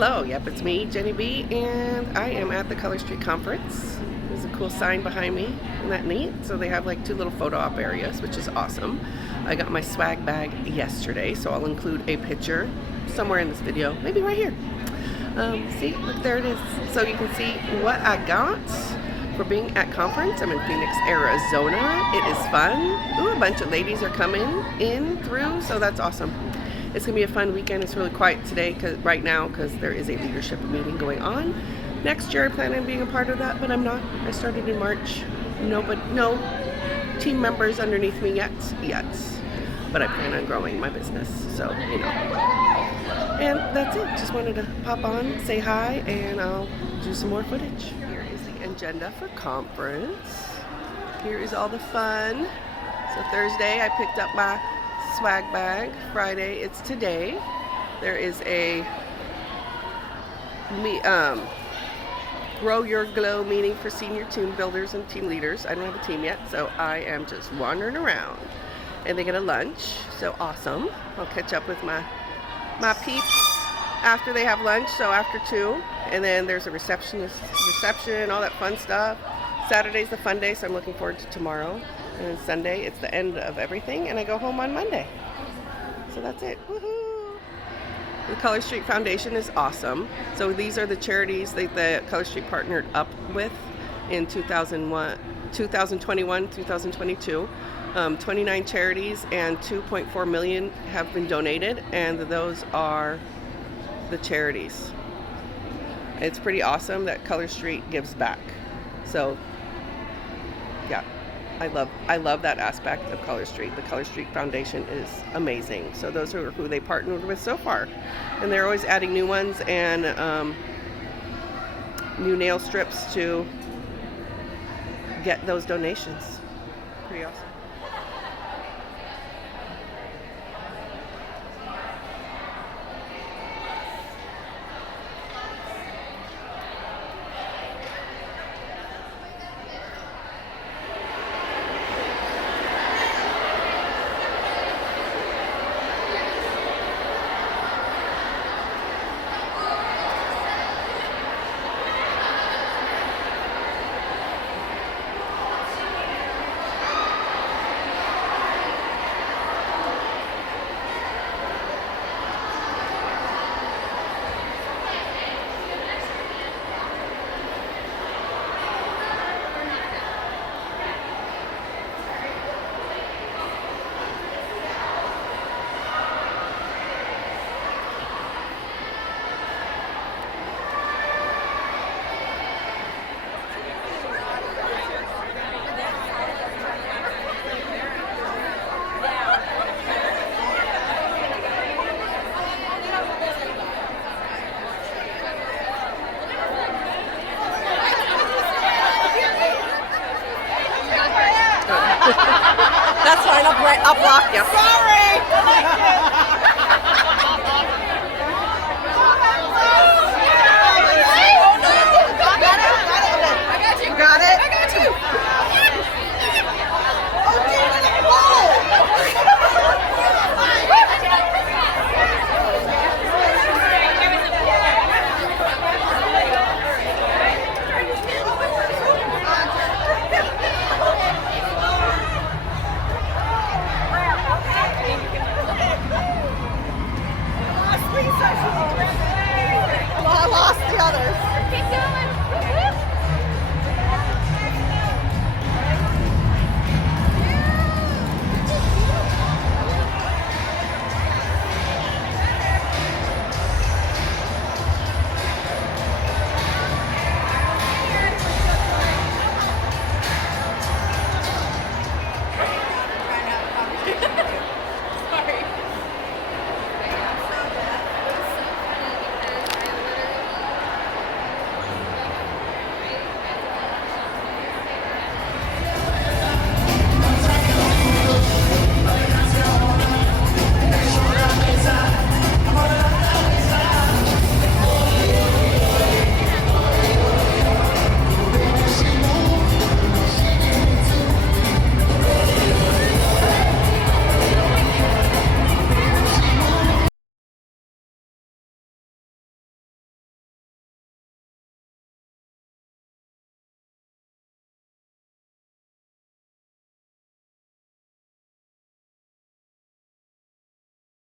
Hello, yep, it's me, Jenny B, and I am at the Color Street Conference. There's a cool sign behind me. Isn't that neat? So they have like two little photo op areas, which is awesome. I got my swag bag yesterday, so I'll include a picture somewhere in this video, maybe right here. See, look, there it is. So you can see what I got for being at conference. I'm in Phoenix, Arizona. It is fun. Ooh, a bunch of ladies are coming in through, so that's awesome. It's gonna be a fun weekend. It's really quiet today, right now, because there is a leadership meeting going on. Next year, I plan on being a part of that, but I'm not. I started in March. No team members underneath me yet. But I plan on growing my business, so you know. And that's it. Just wanted to pop on, say hi, and I'll do some more footage. Here is the agenda for conference. Here is all the fun. So Thursday, I picked up my swag bag. Friday, it's today. There is a Grow Your Glow meeting for senior team builders and team leaders. I don't have a team yet, so I am just wandering around. And they get a lunch, so awesome. I'll catch up with my peeps after they have lunch, so after 2. And then there's a reception, all that fun stuff. Saturday's the fun day, so I'm looking forward to tomorrow. And Sunday, it's the end of everything, and I go home on Monday. So that's it. Woohoo! The Color Street Foundation is awesome. So these are the charities that the Color Street partnered up with in 2021, 2022. 29 charities and 2.4 million have been donated, and those are the charities. It's pretty awesome that Color Street gives back. So yeah, I love that aspect of Color Street. The Color Street Foundation is amazing. So those are who they partnered with so far, and they're always adding new ones and new nail strips to get those donations. Pretty awesome. That's fine. I'll block you. Sorry. You got it. I got you. I lost the others.